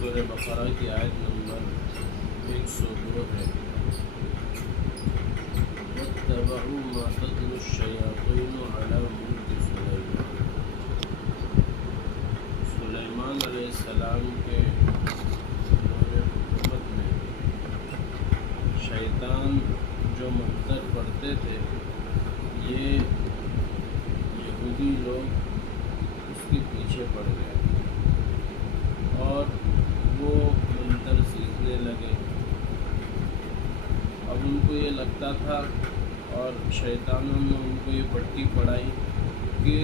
سورہ بقرہ کی آیت نمبر 102 ہے۔ وَاتَّبَعُوا مَا تَتْلُو الشَّيَاطِينُ عَلَى مُلْكِ سُلَيْمَانَ۔ سلیمان علیہ السلام کے دور حکومت میں شیطان جو منتر پڑھتے تھے، یہ یہودی لوگ اس کے پیچھے پڑ گئے اور وہ منتر سیکھنے لگے۔ اب ان کو یہ لگتا تھا اور شیطانوں نے ان کو یہ پٹی پڑھائی کہ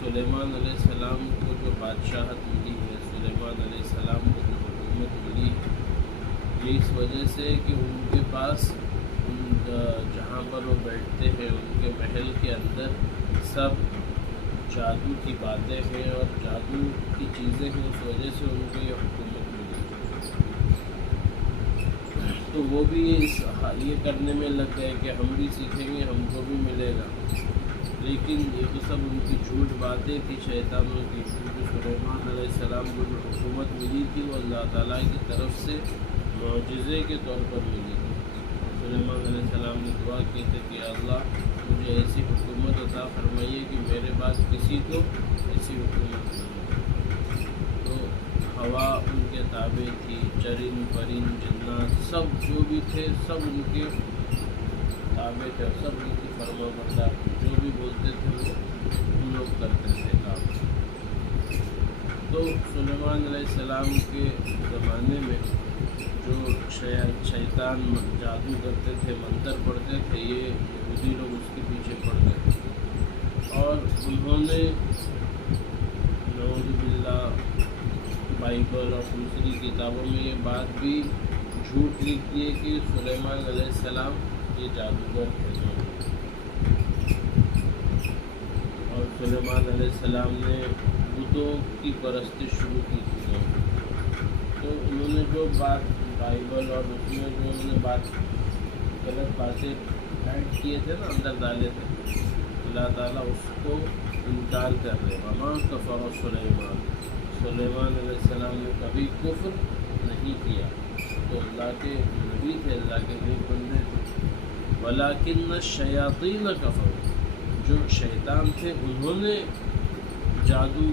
سلیمان علیہ السلام کو جو بادشاہت ملی ہے، سلیمان علیہ السلام کو جو حکومت ملی ہے، یہ اس وجہ سے کہ ان کے پاس جہاں پر وہ بیٹھتے ہیں ان کے محل کے اندر سب جادو کی باتیں ہیں اور جادو کی چیزیں ہیں، اس وجہ سے ان کو یہ حکومت ملی۔ تو وہ بھی یہ کرنے میں لگ گئے کہ ہم بھی سیکھیں گے، ہم کو بھی ملے گا، لیکن یہ تو سب ان کی جھوٹ باتیں تھی شیطانوں کی، کیونکہ سلیمان علیہ السلام کو جو حکومت ملی تھی وہ اللہ تعالیٰ کی طرف سے معجزے کے طور پر ملی تھی۔ سلیمان علیہ السلام نے دعا کی تھی کہ اللہ مجھے ایسی حکومت عطا فرمائیے کہ میرے بعد کسی کو ایسی حکومت نہ ہو۔ تو ہوا ان کے تابع تھی، چرند پرند جنات سب جو بھی تھے سب ان کے تابع تھے، سب ان کی فرما بردار، جو بھی بولتے تھے وہ ہم لوگ کرتے تھے کام۔ تو سلیمان علیہ السلام کے زمانے میں جو شیطان جادو کرتے تھے، منتر پڑھتے تھے، یہ یہودی لوگ اس کے پیچھے پڑ گئے اور انہوں نے نعوذ باللہ بائبل اور دوسری کتابوں میں یہ بات بھی جھوٹ لکھ دیے کہ سلیمان علیہ السلام یہ جادوگر تھے، اور سلیمان علیہ السلام نے بتوں کی پرستش شروع کی تھی۔ تو انہوں نے جو بات بائبل اور اس میں جو انہوں نے بات غلط باتیں ایڈ کیے تھے نا، اندر ڈالے تھے، اللہ تعالیٰ اس کو انکار کر رہے۔ وما کفر سلیمان علیہ السلام نے کبھی کفر نہیں کیا، تو اللہ کے نبی تھے، اللہ کے نیک بندے تھے۔ ولیکن الشیاطین کفروا، جو شیطان تھے انہوں نے جادو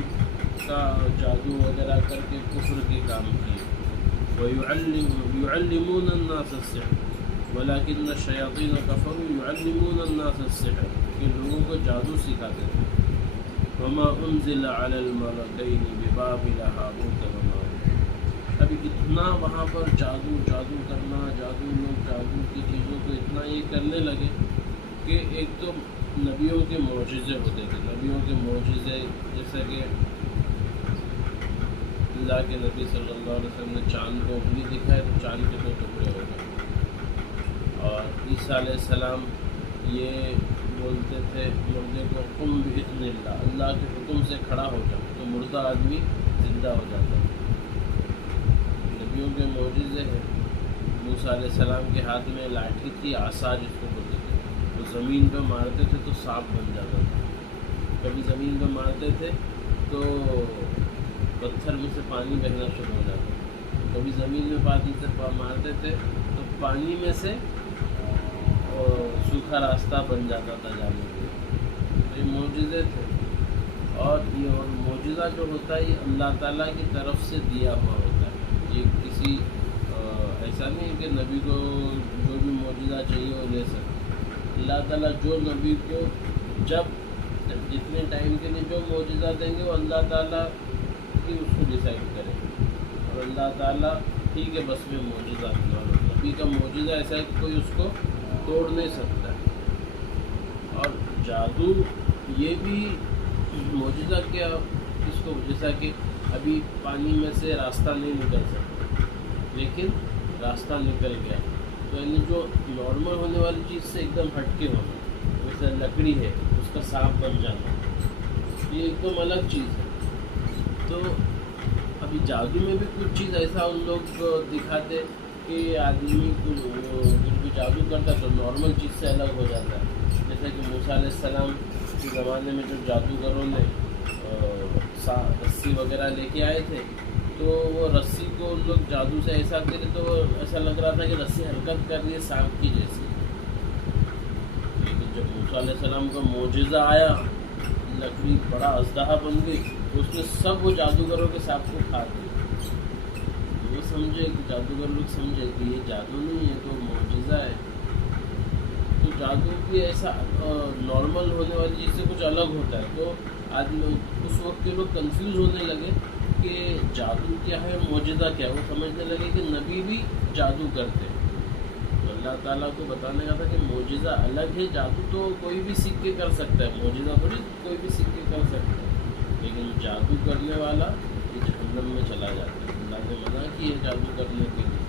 وغیرہ کر کے کفر کے کام کیے۔ وَيُعَلِّمُونَ النَّاسَ السِّحْرَ وَلَكِنَّ الشَّيَاطِينَ كَفَرُوا يُعَلِّمُونَ النَّاسَ السِّحْرَ، کہ لوگوں کو جادو سکھاتے تھے۔ وَمَا أُنزِلَ عَلَى الْمَلَكَيْنِ بِبَابِلَ هَارُوتَ وَمَارُوتَ۔ ابھی اتنا وہاں پر جادو کرنا، لوگ جادو کی چیزوں کو اتنا یہ کرنے لگے کہ ایک تو نبیوں کے معجزے ہوتے تھے، نبیوں کے معجزے جیسا کہ اللہ کے نبی صلی اللہ علیہ وسلم نے چاند کو انگلی دکھائے تو چاند کے 2 ٹکڑے ہو گئے، اور عیسیٰ علیہ السلام یہ بولتے تھے مردے کو قم بإذن اللہ، اللہ کے حکم سے کھڑا ہو جا، تو مردہ آدمی زندہ ہو جاتا ہے۔ نبیوں کے معجزے ہیں۔ موسیٰ علیہ السلام کے ہاتھ میں لاٹھی تھی، عصا جس کو بولتے تھے، وہ زمین پہ مارتے تھے تو سانپ بن جاتا تھا۔ کبھی زمین پہ مارتے تھے تو پتھر میں سے پانی بہنا شروع ہو جاتا تھا، کبھی زمین میں پانی سے مارتے تھے تو پانی میں سے سوکھا راستہ بن جاتا تھا جانے کے لیے۔ یہ معجزے تھے، اور یہ معجزہ جو ہوتا ہے یہ اللہ تعالیٰ کی طرف سے دیا ہوا ہوتا ہے، یہ کسی ایسا نہیں کہ نبی کو جو بھی معجزہ چاہیے وہ لے سکتے۔ اللہ تعالیٰ جو نبی کو جتنے ٹائم کے لیے جو معجزہ دیں گے وہ اللہ تعالیٰ ہی اس کو ڈیسائیڈ کریں گے، اور اللہ تعالیٰ ٹھیک ہے بس میں معجزہ نبی کا معجزہ ایسا ہے کہ کوئی اس کو توڑ نہیں سکتا ہے۔ اور جادو یہ بھی معجزہ کیا اس کو، جیسا کہ ابھی پانی میں سے راستہ نہیں نکل سکتا لیکن راستہ نکل گیا، تو یعنی جو نارمل ہونے والی چیز سے ایک دم ہٹ کے ہونا، جیسے لکڑی ہے اس کا سانپ بن جانا، یہ ایک دم الگ چیز ہے۔ تو ابھی جادو میں بھی کچھ چیز ایسا ان لوگ دکھاتے کہ آدمی کو جب بھی جادو کرتا تو نارمل چیز سے الگ ہو جاتا ہے، جیسا کہ موسیٰ علیہ السلام کے زمانے میں جو جادوگروں نے رسی وغیرہ لے کے آئے تھے تو وہ رسی کو ان لوگ جادو سے ایسا کرے تو ایسا لگ رہا تھا کہ رسی حرکت کر رہی ہے سانپ کی جیسی. لیکن جب موسیٰ علیہ السلام کا معجزہ آیا، لکڑی بڑا اژدہا بن گئی، تو اس نے سب وہ جادوگروں کے سانپ کو کھا دیا. وہ سمجھے کہ جادوگر لوگ سمجھے کہ یہ جادو نہیں ہے، تو معجزہ ہے. تو جادو بھی ایسا نارمل ہونے والی چیز سے کچھ الگ ہوتا ہے. تو آدمی اس وقت کے لوگ کنفیوز ہونے لگے کہ جادو کیا ہے، معجزہ کیا ہے. وہ سمجھنے لگے کہ نبی بھی جادو کرتے ہیں. تو اللہ تعالیٰ کو بتانے کا تھا کہ معجزہ الگ ہے، جادو تو کوئی بھی سیکھ کے کر سکتا ہے، معجزہ تھوڑی کوئی بھی سیکھ کے کر سکتا ہے. لیکن جادو کرنے والا یہ جہنم میں چلا جاتا ہے. اللہ نے منع کی ہے جادو کرنے کے لیے،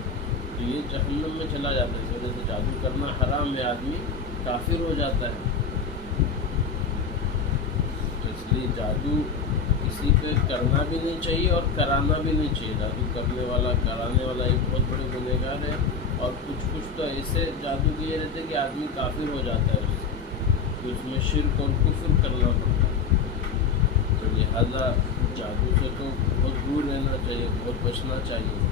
تو یہ جہنم میں چلا جاتا ہے. اس وجہ سے جادو کرنا حرام ہے، آدمی کافر ہو جاتا ہے. تو اس لیے جادو کسی پہ کرنا بھی نہیں چاہیے اور کرانا بھی نہیں چاہیے. جادو کرنے والا کرانے والا ایک بہت بڑے گنہگار ہے. اور کچھ تو ایسے جادو کیے رہتے کہ آدمی کافر ہو جاتا ہے اس سے، تو اس میں شرک اور کفر کرنا پڑتا ہے. تو لہٰذا جادو سے تو بہت دور رہنا چاہیے، بہت بچنا چاہیے.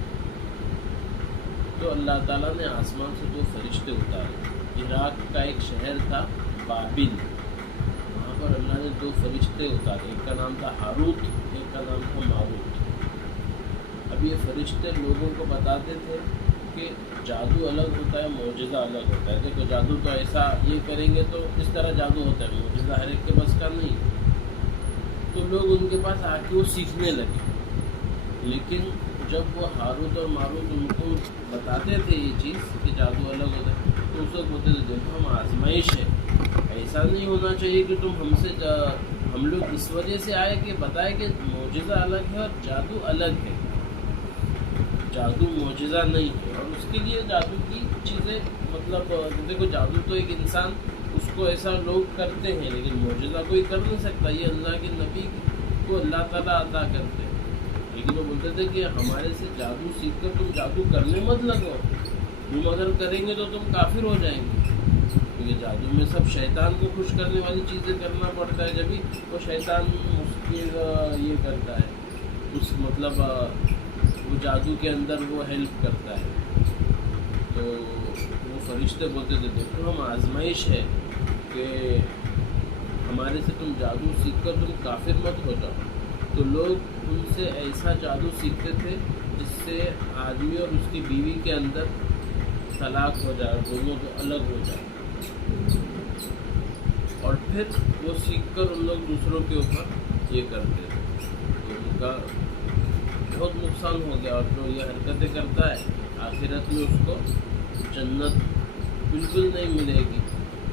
تو اللہ تعالیٰ نے آسمان سے 2 فرشتے اتارے. عراق کا ایک شہر تھا بابل، وہاں پر اللہ نے 2 فرشتے اتارے. ایک کا نام تھا ہاروت، ایک کا نام تھا ماروت. اب یہ فرشتے لوگوں کو بتاتے تھے کہ جادو الگ ہوتا ہے، معجزہ الگ ہوتا ہے. دیکھو جادو تو ایسا یہ کریں گے تو اس طرح جادو ہوتا ہے، معجزہ ہر ایک کے بس کا نہیں. تو لوگ ان کے پاس آ کے وہ سیکھنے لگے. لیکن جب وہ ہاروت اور ماروت ان کو بتاتے تھے یہ چیز کہ جادو الگ ہوتا ہے، تو اس وقت بولتے تھے دیکھو ہم آزمائش ہے، ایسا نہیں ہونا چاہیے کہ تم ہم لوگ اس وجہ سے آئے کہ بتائے کہ معجزہ الگ ہے اور جادو الگ ہے. جادو معجزہ نہیں ہے. اور اس کے لیے جادو کی چیزیں مطلب دیکھو جادو تو ایک انسان اس کو ایسا لوگ کرتے ہیں، لیکن معجزہ کوئی کر نہیں سکتا. یہ اللہ کے نبی کو اللہ تعالیٰ عطا کرتے ہیں. لیکن وہ بولتے تھے کہ ہمارے سے جادو سیکھ کر تم جادو کرنے مت لگو، تم اگر کریں گے تو تم کافر ہو جائیں گے. کیونکہ جادو میں سب شیطان کو خوش کرنے والی چیزیں کرنا پڑتا ہے، جبھی وہ شیطان اس کی یہ کرتا ہے، اس مطلب وہ جادو کے اندر وہ ہیلپ کرتا ہے. تو وہ فرشتے بولتے تھے دیکھو ہم آزمائش ہے کہ ہمارے سے تم جادو سیکھ کر تم کافر مت ہو جاؤ. تو لوگ ان سے ایسا جادو سیکھتے تھے جس سے آدمی اور اس کی بیوی کے اندر طلاق ہو جائے، دونوں کو الگ ہو جائے. اور پھر وہ سیکھ کر ان لوگ دوسروں کے اوپر یہ کرتے تھے. تو ان کا بہت نقصان ہو گیا. اور جو یہ حرکتیں کرتا ہے آخرت میں اس کو جنت بالکل نہیں ملے گی،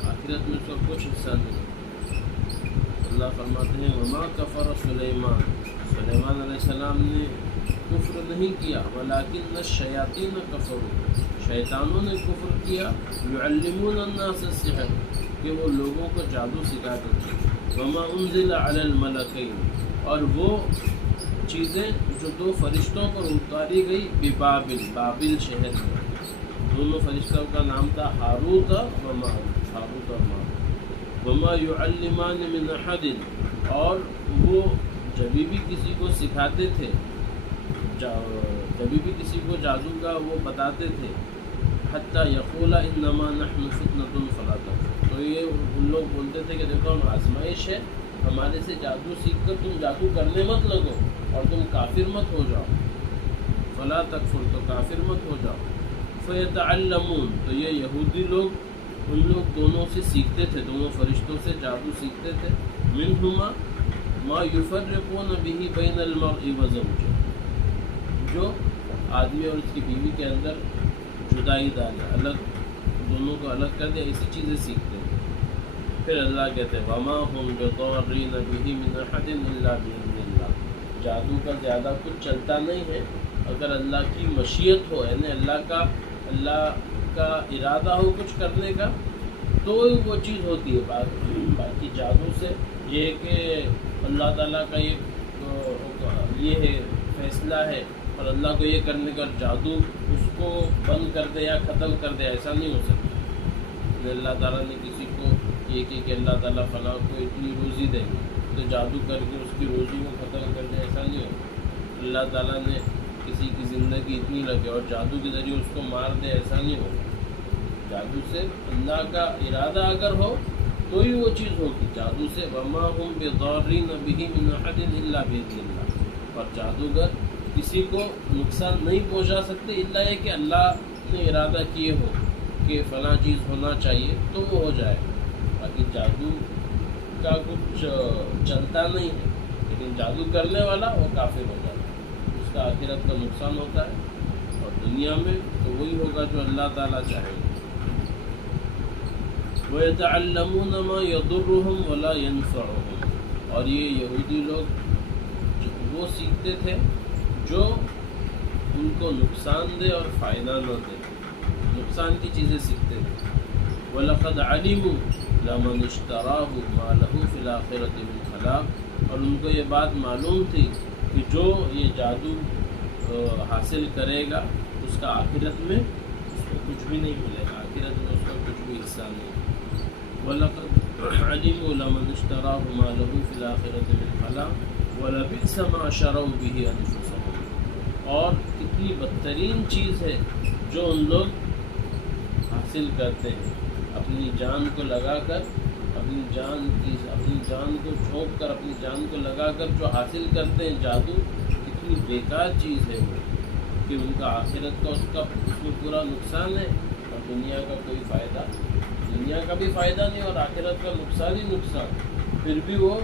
آخرت میں اس کو کچھ حصہ نہیں. اللہ فرماتے ہیں وما کفر سلیمان علیہ السلام نے کفر نہیں کیا، ولکن الشیاطین کفروا، شیطانوں نے کفر کیا. یعلمون الناس السحر، کہ وہ لوگوں کو جادو سکھاتے تھے. وما انزل علی الملکین، اور وہ چیزیں جو 2 فرشتوں پر اتاری گئی ببابل، بابل شہر میں. دونوں فرشتوں کا نام تھا ہاروت و ماروت، ہاروت اور ماروت. وما يعلمان من احد، اور وہ جبھی بھی کسی کو سکھاتے تھے، جبھی بھی کسی کو جادو کا وہ بتاتے تھے، حتی یقولا انما نحن فتنۃ فلا تکفر. تو یہ ان لوگ بولتے تھے کہ دیکھو ہم آزمائش ہے، ہمارے سے جادو سیکھ کر تم جادو کرنے مت لگو اور تم کافر مت ہو جاؤ. فلا تکفر، تو کافر مت ہو جاؤ. فیتعلمون، تو یہ یہودی لوگ ان لوگ دونوں سے سیکھتے تھے، دونوں فرشتوں سے جادو سیکھتے تھے. منہما ما یفرقون به بین المرء وزوجہ، جو آدمی اور اس کی بیوی کے اندر جدائی ڈالے، الگ دونوں کو الگ کر دے، ایسی چیزیں سیکھتے ہیں. پھر اللہ کہتے ہیں وما هم بضارین به من احد الا باذن اللہ، جادو کا زیادہ کچھ چلتا نہیں ہے اگر اللہ کی مشیت ہو، یعنی اللہ کا ارادہ ہو کچھ کرنے کا تو وہ چیز ہوتی ہے. باقی جادو سے یہ کہ اللہ تعالیٰ کا یہ ہے فیصلہ ہے اور اللہ کو یہ کرنے کا جادو اس کو بند کر دے یا ختم کر دے، ایسا نہیں ہو سکتا. اللہ تعالیٰ نے کسی کو یہ کہ اللہ تعالیٰ فلاں کو اتنی روزی دے گی تو جادو کر کے اس کی روزی کو ختم کر دے، ایسا نہیں ہو. اللہ تعالیٰ نے کسی کی زندگی اتنی لگے اور جادو کے ذریعے اس کو مار دے، ایسا نہیں ہوگا۔ جادو سے اللہ کا ارادہ اگر ہو تو ہی وہ چیز ہوگی۔ جادو سے وما هم بضارین بہ من احد الا باذن اللہ، اور جادوگر کسی کو نقصان نہیں پہنچا سکتے الا یہ کہ اللہ نے ارادہ کیے ہو کہ فلاں چیز ہونا چاہیے تو وہ ہو جائے۔ باقی جادو کا کچھ چلتا نہیں ہے، لیکن جادو کرنے والا وہ کافر ہو جاتا ہے، اس کا آخرت کا نقصان ہوتا ہے، اور دنیا میں تو وہی ہوگا جو اللہ تعالیٰ چاہے گا۔ وَيَتَعَلَّمُونَ مَا يَضُرُّهُمْ وَلَا يَنفَعُهُمْ، اور یہ یہودی لوگ وہ سیکھتے تھے جو ان کو نقصان دے اور فائدہ نہ دے، نقصان کی چیزیں سیکھتے تھے۔ وَلَقَدْ عَلِمُوا لَمَنِ اشْتَرَاهُ مَا لَهُ فِي الْآخِرَةِ مِنْ خَلَاقٍ، اور ان کو یہ بات معلوم تھی کہ جو یہ جادو حاصل کرے گا اس کا آخرت میں اس کو کچھ بھی نہیں ملے گا، آخرت میں اس کا کچھ بھی حصہ نہیں۔ وَلَقَدْ عَلِمُوا لَمَنِ اشْتَرَاهُ مَا لَهُ فِي الْآخِرَةِ مِنْ خَلَاقٍ وَلَبِئْسَ مَا شَرَوْا بِهِ أَنفُسَهُمْ، اور کتنی بدترین چیز ہے جو ان لوگ حاصل کرتے ہیں اپنی جان کو لگا کر، اپنی جان کو جھونک کر، اپنی جان کو لگا کر جو حاصل کرتے ہیں جادو، کتنی بیکار چیز ہے وہ کہ ان کا آخرت کا اس میں پورا نقصان ہے، اور دنیا کا کوئی فائدہ، دنیا کا بھی فائدہ نہیں اور آخرت کا نقصان ہی نقصان، پھر بھی وہ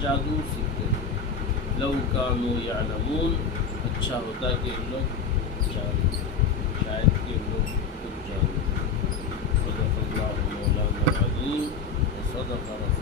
جادو سیکھتے ہیں۔ لو کانوا یعلمون، اچھا ہوتا کہ ان لوگ جانتے، شاید کہ ان لوگ کچھ جانتے۔ صدق اللہ مولانا العظیم وصدق رسول